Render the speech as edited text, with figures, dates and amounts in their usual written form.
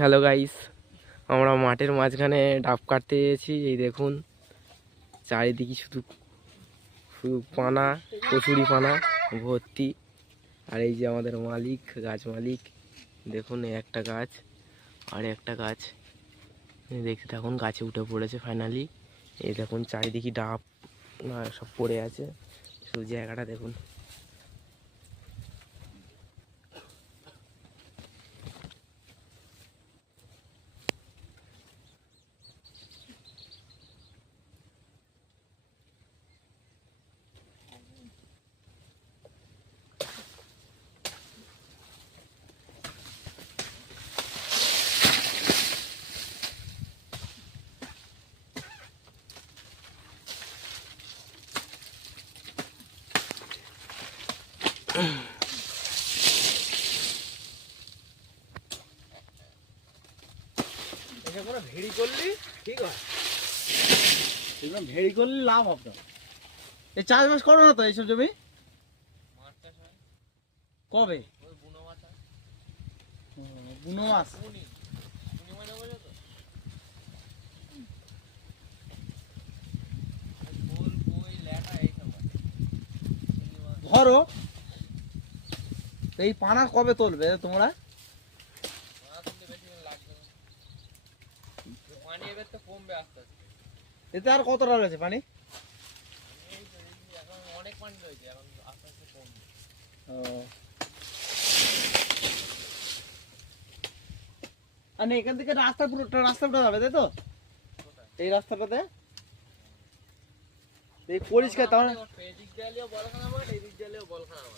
Hello guys, আমরা মাঠের মাঝখানে ডাব কাটতে এসেছি। এই দেখুন চারিদিকে শুধু শুধু পানা, কচুরি পানা ভর্তি। আর এই যে আমাদের মালিক, গাছ মালিক, দেখুন এই একটা গাছ আর একটা গাছ দেখতে থাকুন, গাছে উঠে পড়েছে ফাইনালি। এই দেখুন চারিদিকে ডাব সব পড়ে আছে, শুধু জায়গাটা দেখুন। ভেড়ি করলি ঠিক হয়, ভেড়ি করলে লাভ হবে। এই চাষবাস করো না তো এইসব জমি? কবে বুনো মাছ? ধরো এই পানা কবে তুলবে তোমরা? এতে আর কতটা রয়েছে পানি? অনেক পানি রয়েছে, এখন আস্তে আস্তে কমবে। আর এখান থেকে রাস্তাটা যাবে, তাই তো? এই রাস্তাটাতে এই পরিষ্কার, তাহলে এদিক দিয়ে বলখানা, এদিক দিয়ে বলখানা।